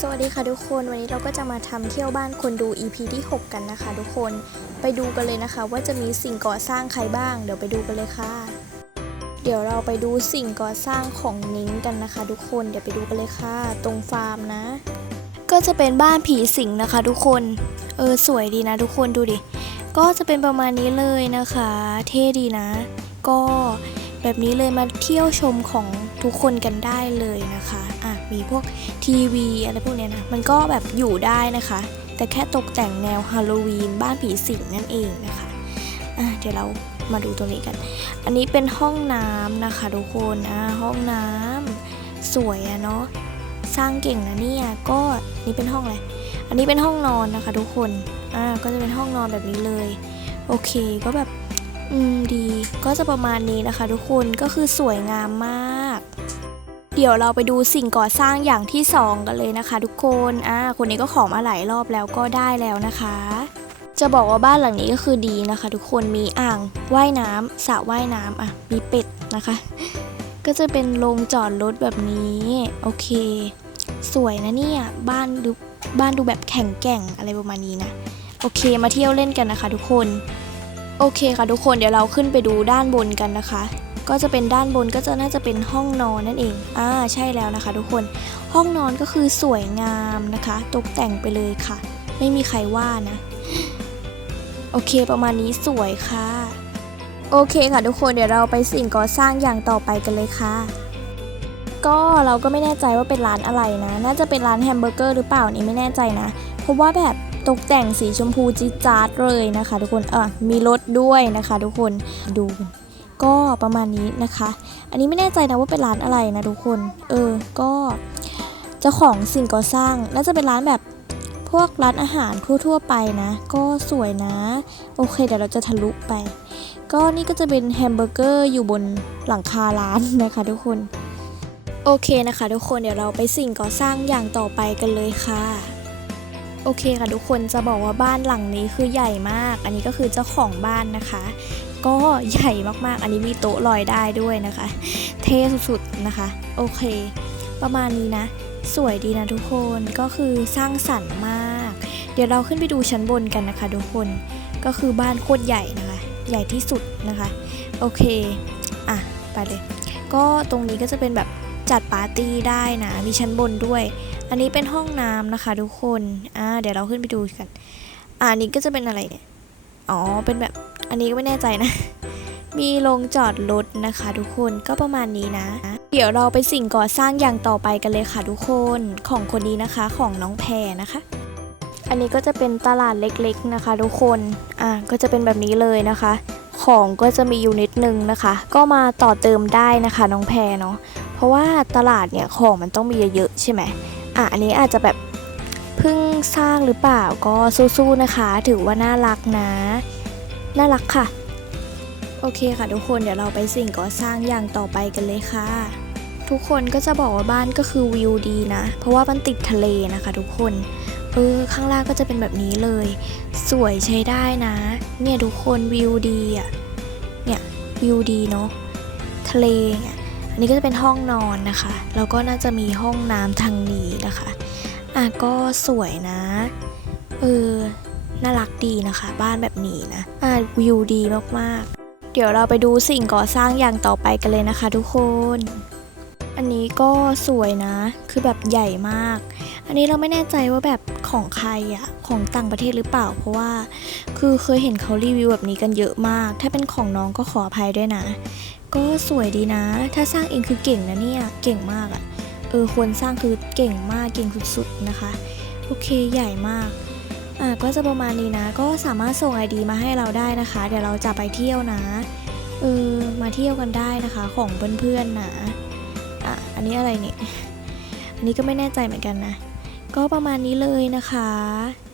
สวัสดีค่ะทุกคนวันนี้เราก็จะมาทำเที่ยวบ้านคนดู EP ที่ 6 กันนะคะ ทุกคนไปดูกันเลยนะคะ ว่าจะมีสิ่งก่อสร้างใครบ้าง เดี๋ยวไปดูกันเลยค่ะ เดี๋ยวเราไปดูสิ่งก่อสร้างของนิ้งกันนะคะ ทุกคนเดี๋ยวไปดูกันเลยค่ะ ตรงฟาร์มนะ ก็จะเป็นบ้านผีสิงนะคะ ทุกคนเออสวยดีนะ ทุกคนดูดิก็จะเป็นประมาณนี้เลยนะคะ เท่ดีนะ ก็แบบนี้เลยมาเที่ยวชมของทุกคนกันได้เลยนะคะอะ มีพวกทีวีอะไรพวกเนี้ยนะ มันก็แบบอยู่ได้นะคะ แต่แค่ตกแต่งแนวฮาโลวีนบ้านผีสิงนั่นเองนะคะอะเดี๋ยวเรามาดูตรงนี้กัน อันนี้เป็นห้องน้ำนะคะทุกคนอะห้องน้ำสวยอะเนาะ สร้างเก่งนะเนี่ย ก็นี่เป็นห้องอะไร อันนี้เป็นห้องนอนนะคะทุกคน อ่า ก็จะเป็นห้องนอนแบบนี้เลย โอเค ก็แบบ อืม ดี ก็จะประมาณนี้นะคะทุกคน ก็คือสวยงามมาก เดี๋ยวเราไปดูสิ่งก่อสร้างอย่างที่สองกันเลยนะคะ ทุกคนอ่าคนนี้ก็ขอมาหลายรอบแล้วก็ได้แล้วนะคะ จะบอกว่าบ้านหลังนี้ก็คือดีนะคะ ทุกคนมีอ่างว่ายน้ำสระว่ายน้ำอะมีเป็ดนะคะ ก็จะเป็นโรงจอดรถแบบนี้โอเค สวยนะเนี่ยบ้านดูบ้านดูแบบแข็งแกร่งอะไรประมาณนี้นะโอเคมาเที่ยวเล่นกันนะคะ ทุกคน โอเคค่ะทุกคนเดี๋ยวเราขึ้นไปดูด้านบนกันนะคะ ก็จะเป็นด้านบนก็จะน่าจะเป็นห้องนอนนั่นเอง อ่าใช่แล้วนะคะ ทุกคน ห้องนอนก็คือสวยงามนะคะ ตกแต่งไปเลยค่ะ ไม่มีใครว่านะ โอเคประมาณนี้สวยค่ะ โอเคค่ะทุกคนเดี๋ยวเราไปสิ่งก่อสร้างอย่างต่อไปกันเลยค่ะ ก็เราก็ไม่แน่ใจว่าเป็นร้านอะไรนะ น่าจะเป็นร้านแฮมเบอร์เกอร์หรือเปล่านี่ไม่แน่ใจนะ เพราะว่าแบบตกแต่งสีชมพูจี๊ดจ๊าดเลยนะคะ ทุกคน เออมีรถด้วยนะคะ ทุกคน ดู ก็ประมาณนี้นะคะ อันนี้ไม่แน่ใจนะว่าเป็นร้านอะไรนะทุกคน เออ ก็เจ้าของสิ่งก่อสร้างน่าจะเป็นร้านแบบพวกร้านอาหารทั่วๆไปนะ ก็สวยนะ โอเคเดี๋ยวเราจะทะลุไป ก็นี่ก็จะเป็นแฮมเบอร์เกอร์อยู่บนหลังคาร้านนะคะทุกคน โอเคนะคะทุกคนเดี๋ยวเราไปสิ่งก่อสร้างอย่างต่อไปกันเลยค่ะ โอเคค่ะทุกคนจะบอกว่าบ้านหลังนี้คือใหญ่มาก อันนี้ก็คือเจ้าของบ้านนะคะ ก็ใหญ่มากๆ อันนี้มีโต๊ะลอยได้ด้วยนะคะ เท่สุดๆนะคะ โอเค ประมาณนี้นะ สวยดีนะทุกคนก็คือสร้างสรรค์มาก เดี๋ยวเราขึ้นไปดูชั้นบนกันนะคะทุกคนก็คือบ้านโคตรใหญ่นะคะ ใหญ่ที่สุดนะคะ โอเค อะ ไปเลย ก็ตรงนี้ก็จะเป็นแบบจัดปาร์ตี้ได้นะ มีชั้นบนด้วย อันนี้เป็นห้องน้ำนะคะ ทุกคน อ่า เดี๋ยวเราขึ้นไปดูกัน อ่าอันนี้ก็จะเป็นอะไรเนี่ย อ๋อ เป็นแบบ อันนี้ก็ไม่แน่ใจนะ มีโรงจอดรถนะคะ ทุกคนก็ประมาณนี้นะ เดี๋ยวเราไปสิ่งก่อสร้างอย่างต่อไปกันเลยค่ะทุกคนของคนนี้นะคะของน้องแพรนะคะ อันนี้ก็จะเป็นตลาดเล็กๆนะคะ ทุกคนอ่าก็จะเป็นแบบนี้เลยนะคะ ของก็จะมีอยู่นิดนึงนะคะ ก็มาต่อเติมได้นะคะ น้องแพรเนาะเพราะว่าตลาดเนี่ยของมันต้องมีเยอะๆใช่ไหมอะอันนี้อาจจะแบบเพิ่งสร้างหรือเปล่าก็สู้ๆนะคะ ถือว่าน่ารักนะ น่ารักค่ะ โอเคค่ะทุกคนเดี๋ยวเราไปสิ่งก่อสร้างอย่างต่อไปกันเลยค่ะ ทุกคนก็จะบอกว่าบ้านก็คือวิวดีนะ เพราะว่ามันติดทะเลนะคะ ทุกคนเออข้างล่างก็จะเป็นแบบนี้เลย สวยใช้ได้นะ เนี่ยทุกคนวิวดีอะเนี่ยวิวดีเนาะทะเลเนี่ยอันนี้ก็จะเป็นห้องนอนนะคะแล้วก็น่าจะมีห้องน้ำทางนี้นะคะอะก็สวยนะเออ น่ารักดีนะคะ บ้านแบบนี้นะอะวิวดีมากๆ เดี๋ยวเราไปดูสิ่งก่อสร้างอย่างต่อไปกันเลยนะคะทุกคน อันนี้ก็สวยนะ คือแบบใหญ่มาก อันนี้เราไม่แน่ใจว่าแบบของใครอะของต่างประเทศหรือเปล่า เพราะว่า คือเคยเห็นเขารีวิวแบบนี้กันเยอะมาก ถ้าเป็นของน้องก็ขออภัยด้วยนะ ก็สวยดีนะ ถ้าสร้างเองคือเก่งนะเนี่ย เก่งมากอะ่ะเออควรสร้างคือเก่งมากเก่งสุดๆนะคะ โอเคใหญ่มาก อ่าก็จะประมาณนี้นะ ก็สามารถส่งไอดีมาให้เราได้นะคะ เดี๋ยวเราจะไปเที่ยวนะเออมาเที่ยวกันได้นะคะของเพื่อนๆนะอะอันนี้อะไรเนี่ยอันนี้ก็ไม่แน่ใจเหมือนกันนะ ก็ประมาณนี้เลยนะคะ